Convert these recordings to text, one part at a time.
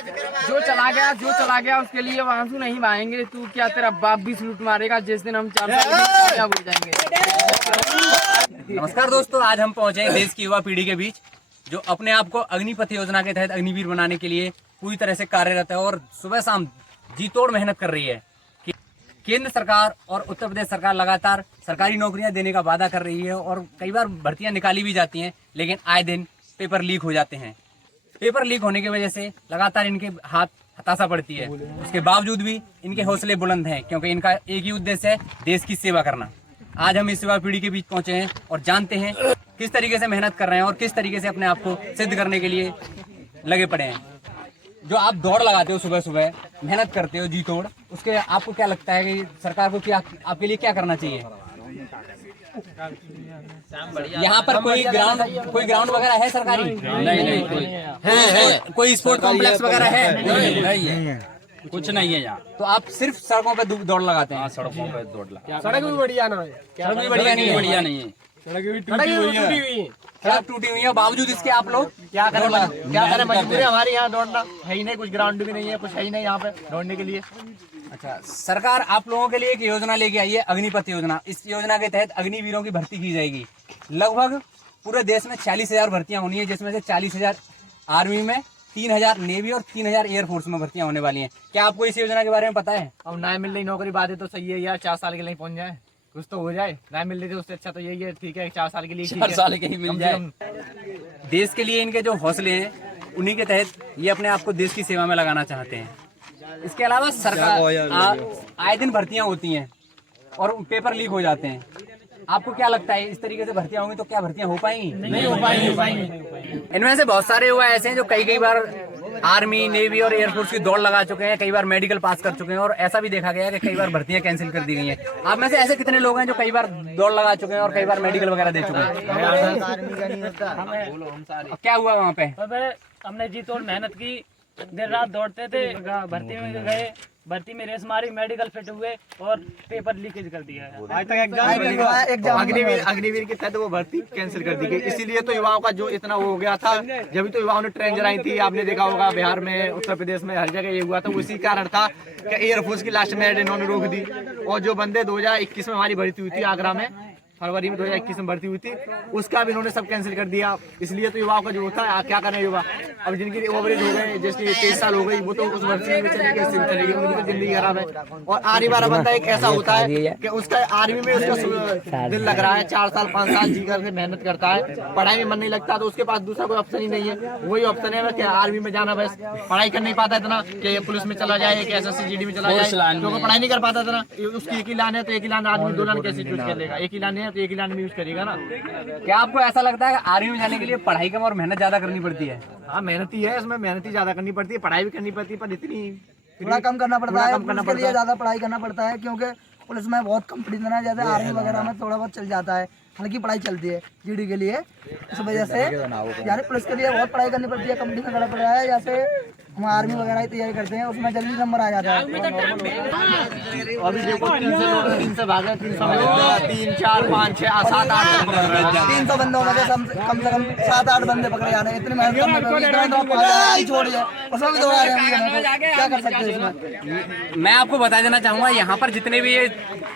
जो चला गया उसके लिए आंसू नहीं बहाएंगे। तू क्या, तेरा बाप भी सलूट मारेगा जिस दिन हम 4 साल कामयाब हो जाएंगे। नमस्कार दोस्तों, आज हम पहुंचे हैं देश की युवा पीढ़ी के बीच जो अपने आप को अग्निपथ योजना के तहत अग्निवीर बनाने के लिए पूरी तरह से कार्यरत है और सुबह शाम जी तोड़ मेहनत कर रही है। केंद्र सरकार और उत्तर प्रदेश सरकार लगातार सरकारी नौकरियां देने का वादा कर रही है और कई बार भर्तियां निकाली भी जाती हैं, लेकिन आए दिन पेपर लीक हो जाते हैं। पेपर लीक होने की वजह से लगातार इनके हाथ हताशा पड़ती है। उसके बावजूद भी इनके हौसले बुलंद हैं, क्योंकि इनका एक ही उद्देश्य है, देश की सेवा करना। आज हम इस युवा पीढ़ी के बीच पहुंचे हैं और जानते हैं किस तरीके से मेहनत कर रहे हैं और किस तरीके से अपने आप को सिद्ध करने के लिए लगे पड़े हैं। जो आप दौड़ लगाते हो, सुबह सुबह मेहनत करते हो जी तोड़, उसके आपको क्या लगता है कि सरकार को क्या आपके लिए क्या करना चाहिए? यहाँ पर कोई ग्राउंड वगैरह है सरकारी? नहीं। कोई स्पोर्ट कॉम्प्लेक्स वगैरह है? नहीं है, कुछ नहीं है यहाँ। तो आप सिर्फ सड़कों पे दौड़ लगाते हैं? सड़कों पे दौड़ लगाते। सड़क भी बढ़िया ना है, सड़क भी बढ़िया नहीं है। सड़क भी टूटी हुई है। सड़क टूटी हुई है, बावजूद इसके आप लोग क्या करें मजबूरी हमारी। यहाँ दौड़ना है ही नहीं, कुछ ग्राउंड भी नहीं है, कुछ है ही नहीं यहाँ पे दौड़ने के लिए। अच्छा, सरकार आप लोगों के लिए एक योजना लेके आई है, अग्निपथ योजना। इस योजना के तहत अग्निवीरों की भर्ती की जाएगी। लगभग पूरे देश में 40,000 भर्तियां होनी है, जिसमें से 40,000 आर्मी में, 3,000 नेवी और 3,000 एयरफोर्स में भर्तियां होने वाली हैं। क्या आपको इस योजना के बारे में पता है? अब ना मिल रही नौकरी, बात है तो सही है यार, 4 साल के लिए पहुंच जाए, कुछ तो हो जाए। ना मिल रही तो उससे अच्छा तो यही है, ठीक है 4 साल के लिए, 4 साल के ही मिल जाए। देश के लिए इनके जो हौसले हैं, उन्हीं के तहत ये अपने आप को देश की सेवा में लगाना चाहते हैं। इसके अलावा सरकार आए दिन भर्तियां होती हैं और पेपर लीक हो जाते हैं। आपको क्या लगता है, इस तरीके से भर्तियां होंगी तो क्या भर्तियां हो पाएंगी? नहीं हो पाएंगी। इनमें से बहुत सारे युवा ऐसे हैं जो कई बार आर्मी, नेवी और एयरफोर्स की दौड़ लगा चुके हैं, कई बार मेडिकल पास कर चुके हैं और ऐसा भी देखा गया है कि कई बार भर्तियां कैंसिल कर दी गई हैं। आप में से ऐसे कितने लोग हैं जो कई बार दौड़ लगा चुके हैं और कई बार मेडिकल वगैरह दे चुके हैं? क्या हुआ वहाँ पे? हमने जी तोड़ मेहनत की, देर रात दौड़ते थे, भर्ती में गए, भर्ती में रेस मारी, मेडिकल फिट हुए और पेपर लीकेज कर दिया है। आज तक एग्जाम अग्निवीर के तहत वो भर्ती कैंसिल कर दी गई। इसीलिए तो युवाओं का जो इतना वो हो गया था, जब तो युवाओं ने ट्रेन जलाई थी। आपने देखा होगा बिहार में, उत्तर प्रदेश में, हर जगह ये हुआ था। उसी कारण था कि एयरफोर्स की लास्ट मिनट इन्होंने रोक दी। और जो बंदे 2021 में हमारी भर्ती हुई थी आगरा में, फरवरी में 2021 में भर्ती हुई थी, उसका भी इन्होंने सब कैंसिल कर दिया। इसलिए तो युवाओं का जो होता है, क्या करें युवा, अब जिनकी ओवरेज हो गए, जैसे 23 साल हो गई, वो तो उस भर्ती में चलेगी, उनकी तो जिंदगी खराब है। और आर्मी वाला बंदा एक ऐसा होता है कि उसका आर्मी में उसका दिल लग रहा है, 4 साल 5 साल जी करके मेहनत करता है, पढ़ाई में मन नहीं लगता, तो उसके पास दूसरा कोई ऑप्शन ही नहीं है। वही ऑप्शन है कि आर्मी में जाना, बस पढ़ाई कर नहीं पाता इतना कि पुलिस में चला जाए, कि SSC GD में चला जाए, क्योंकि पढ़ाई नहीं कर पाता इतना। उसकी एक ही लाइन है, तो एक ही लाइन आदमी 2 लाइन कैसे यूज कर लेगा? एक ही लाइन है तो एक ही लाइन में यूज करेगा ना। क्या आपको ऐसा लगता है कि आर्मी में जाने के लिए पढ़ाई कम और मेहनत ज्यादा करनी पड़ती है? हाँ, मेहनत ही है, इसमें मेहनत ही ज्यादा करनी पड़ती है, पढ़ाई भी करनी पड़ती है, पर इतनी थोड़ा कम करना पड़ता है। पुलिस के लिए ज्यादा पढ़ाई करना पड़ता है, क्योंकि पुलिस में बहुत कंपटीशन है। जैसे आर्मी वगैरह में थोड़ा बहुत चल जाता है, हल्की पढ़ाई चलती है GD के लिए। इस वजह से यानी पुलिस के लिए बहुत पढ़ाई करनी पड़ती है, कंपटीशन करना पड़ता है। जैसे हम आर्मी वगैरह की तैयारी करते हैं, उसमें जल्दी नंबर आ जाता है। अभी देखो 300 भागे, 300 3, 4, 5, 6, 7, 8 300 बंदों में से कम से कम 7-8 बंदे पकड़े जाने। इतनी मेहनत छोड़िए, उसमें भी दौड़ा रहे हैं, क्या कर सकते हैं इसमें? मैं आपको बता देना चाहूंगा, यहाँ पर जितने भी ये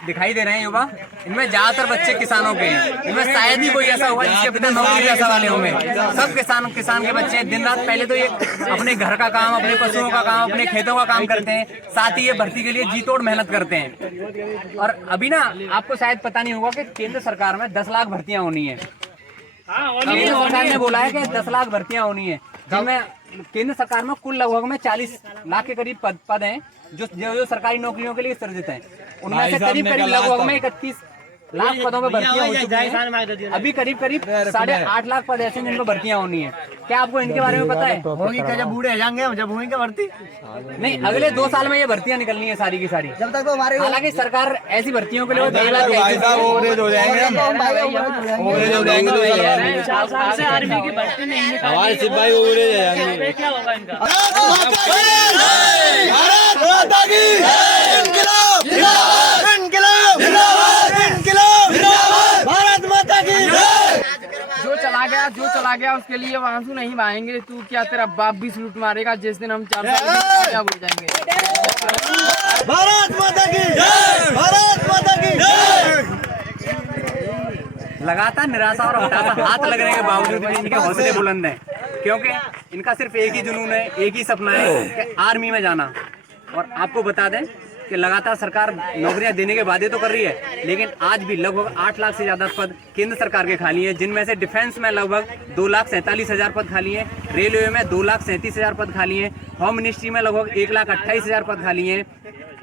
दिखाई दे रहे हैं युवा, इनमें ज्यादातर बच्चे किसानों के हैं। इनमें शायद ही कोई ऐसा होगा जिसके पिता नौकरी पैसा वाले होंगे। सब किसान के बच्चे दिन रात, पहले तो ये अपने घर का काम, अपने पशुओं का काम, अपने खेतों का काम करते हैं, साथ ही ये भर्ती के लिए जी तोड़ मेहनत करते हैं। और अभी ना आपको शायद पता नहीं होगा कि केंद्र सरकार में 10 लाख भर्तियां होनी है। केंद्र सरकार ने बोला है कि 10 लाख भर्तियां होनी है, जिनमें केंद्र सरकार में कुल लगभग में 40 लाख के करीब पद हैं जो सरकारी नौकरियों के लिए सृजित हैं। उनमें से करीब लगभग में 31 लाख पदों पर भर्तियां हो चुकी हैं। अभी करीब 8.5 लाख पद ऐसे जिन पर भर्तियां होनी है। क्या आपको इनके बारे में पता है? होगी क्या? जब बूढ़े जाएंगे हम, जब होंगे भर्ती? नहीं, अगले 2 साल में ये भर्तियां निकलनी है सारी की सारी। जब तक तो हमारे, हालांकि सरकार ऐसी भर्तियों के लिए 2 लाख हो जाएंगे, 4 साल से आर्मी की भर्ती नहीं निकाली, हमारे सिपाही ओवरेज हो जाएंगे। क्या होगा इनका? भारत माता की। जो चला आ गया उसके लिए आंसू नहीं बहाएंगे। तू क्या तेरा बाप भी सलूट मारेगा जिस दिन हम 4 साल कामयाब हो जाएंगे। भारत माता की जय, भारत माता की जय। लगातार निराशा और हताशा हाथ लगने के बावजूद भी इनके हौसले बुलंद हैं, क्योंकि इनका सिर्फ एक ही जुनून है, एक ही सपना है कि आर्मी में जाना। और आपको बता दें कि लगातार सरकार नौकरियां देने के वादे तो कर रही है, लेकिन आज भी लगभग 8 लाख से ज़्यादा पद केंद्र सरकार के खाली हैं, जिनमें से डिफेंस में लगभग 2,47,000 पद खाली हैं, रेलवे में 2,37,000 पद खाली हैं, होम मिनिस्ट्री में लगभग 1,28,000 पद खाली हैं,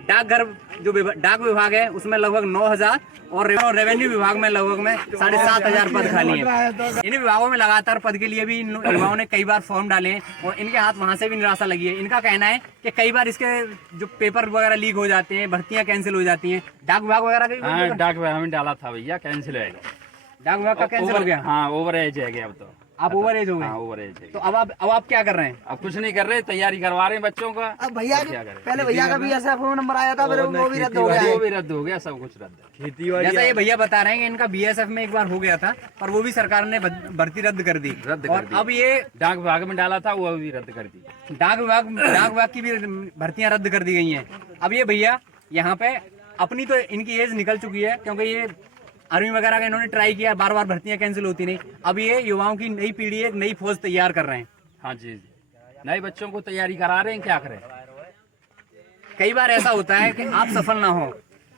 डाकघर जो डाक विभाग है उसमें लगभग 9,000 और रेवेन्यू विभाग में लगभग में 7,500 पद खाली हैं। इन विभागों में लगातार पद के लिए भी इन युवाओं ने कई बार फॉर्म डाले हैं और इनके हाथ वहां से भी निराशा लगी है। इनका कहना है कि कई बार इसके जो पेपर वगैरह लीक हो जाते हैं, भर्तियां कैंसिल हो जाती हैं। डाक विभाग वगैरह हाँ, डाक विभाग में डाला था भैया, कैंसिल है। डाक विभाग का कैंसिल हो गया। हाँ, ओवर एज है गया अब तो। आप ओवर एज हो गए? हाँ, ओवर एज है। तो अब आप क्या कर रहे हैं? अब कुछ नहीं कर रहे, तैयारी करवा रहे हैं बच्चों का। अब भैया पहले भैया का भी ऐसा फोन नंबर आया था, फिर वो भी रद्द हो गया वो है। भी रद्द हो गया, सब कुछ रद्द है। जैसा ये भैया बता रहे हैं कि इनका बीएसएफ में एक बार हो गया था, पर वो भी सरकार ने भर्ती रद्द कर दी। और अब ये डाक विभाग में डाला था, वो भी रद्द कर दी। डाक विभाग की भी भर्तियां रद्द कर दी गई हैं। अब ये भैया यहाँ पे अपनी तो इनकी एज निकल चुकी है, क्योंकि ये आर्मी वगैरह का इन्होंने ट्राई किया, बार बार भर्तियां कैंसिल होती नहीं। अब ये युवाओं की नई पीढ़ी एक नई फौज तैयार कर रहे हैं। हाँ जी, नए बच्चों को तैयारी करा रहे हैं, क्या करें। कई बार ऐसा होता है कि आप सफल ना हो,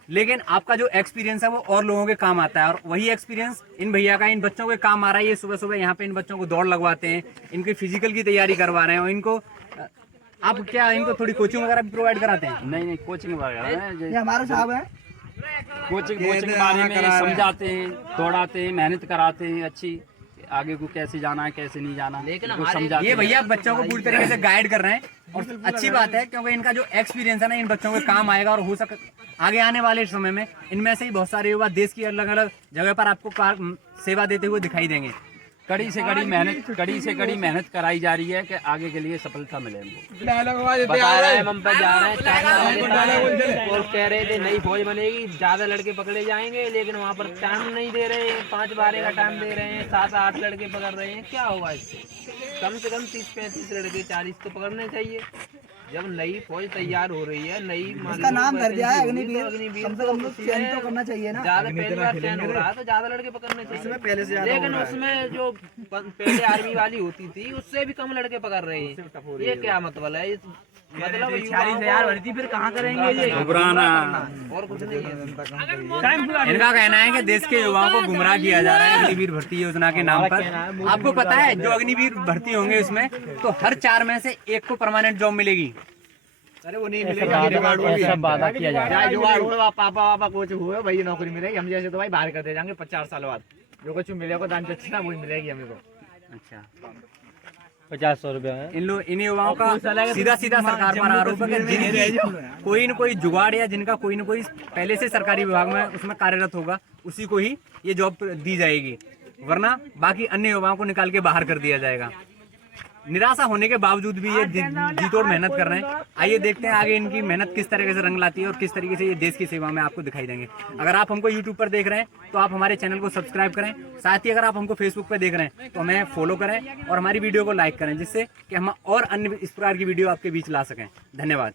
लेकिन आपका जो एक्सपीरियंस है वो और लोगों के काम आता है, और वही एक्सपीरियंस इन भैया का इन बच्चों के काम आ रहा है। ये सुबह सुबह यहाँ पे इन बच्चों को दौड़ लगवाते हैं, इनकी फिजिकल की तैयारी करवा रहे हैं, और इनको आप क्या इनको थोड़ी कोचिंग वगैरह भी प्रोवाइड कराते हैं? नहीं, कोचिंग वगैरह ये हमारे साहब है, कोचिंग के बारे में समझाते हैं, दौड़ाते हैं, मेहनत कराते हैं अच्छी, आगे को कैसे जाना है कैसे नहीं जाना, लेकिन समझाते ये भैया बच्चों को पूरी तरीके से गाइड कर रहे हैं, और अच्छी बात है, क्योंकि इनका जो एक्सपीरियंस है ना इन बच्चों के काम आएगा। और हो सके आगे आने वाले समय में इनमें से ही बहुत सारे युवा देश की अलग अलग जगह पर आपको सेवा देते हुए दिखाई देंगे। कड़ी से कड़ी मेहनत कराई जा रही है कि आगे के लिए सफलता मिले हमको। बता रहे हैं, हम पर जा रहे हैं और कह रहे थे नई फौज बनेगी, ज्यादा लड़के पकड़े जाएंगे, लेकिन वहाँ पर टाइम नहीं दे रहे हैं, 5-12 का टाइम दे रहे हैं, 7-8 लड़के पकड़ रहे हैं। क्या होगा इससे? कम से कम 30-35 लड़के 40 तो पकड़ने चाहिए। जब नई फौज तैयार हो रही है, नई इसका नाम कर दिया है अग्निवीर, कम से कम चयन तो करना चाहिए ना। ज्यादा पहली बार चयन हो रहा है तो ज्यादा लड़के पकड़ने चाहिए पहले से, लेकिन उसमें जो पहले आर्मी वाली होती थी उससे भी कम लड़के पकड़ रहे हैं। ये क्या मतलब है? मतलब 40,000 भर्ती फिर कहाँ करेंगे ये? और कुछ नहीं है। इनका कहना है कि देश के युवाओं को गुमराह किया जा रहा है अग्निवीर भर्ती योजना के नाम पर। आपको पता है जो अग्निवीर भर्ती होंगे उसमें तो हर 4 में से 1 को परमानेंट जॉब मिलेगी। अरे वो नहीं मिलेगी, सब वादा किया जा रहा है। जुगाड़ हुए, पापा कोच हुए, भाई नौकरी मिलेगी। हम जैसे तो भाई बाहर करते जाएंगे 50 साल बाद, जो कुछ मिलेगा दान दक्षिणा वही मिलेगी हमें को। अच्छा, 50 रुपया है। इन युवाओं का सीधा सरकार पर आरोप है कि जिनकी कोई न कोई जुगाड़ या जिनका कोई न कोई पहले से सरकारी विभाग में उसमें कार्यरत होगा उसी को ही ये जॉब दी जाएगी, वरना बाकी अन्य युवाओं को निकाल के बाहर कर दिया जाएगा। निराशा होने के बावजूद भी ये जी तोड़ मेहनत कर रहे हैं। आइए देखते हैं आगे इनकी मेहनत किस तरीके से रंग लाती है और किस तरीके से ये देश की सेवा में आपको दिखाई देंगे। अगर आप हमको YouTube पर देख रहे हैं तो आप हमारे चैनल को सब्सक्राइब करें, साथ ही अगर आप हमको Facebook पर देख रहे हैं तो हमें फॉलो करें और हमारी वीडियो को लाइक करें, जिससे कि हम और अन्य इस प्रकार की वीडियो आपके बीच ला सकें। धन्यवाद।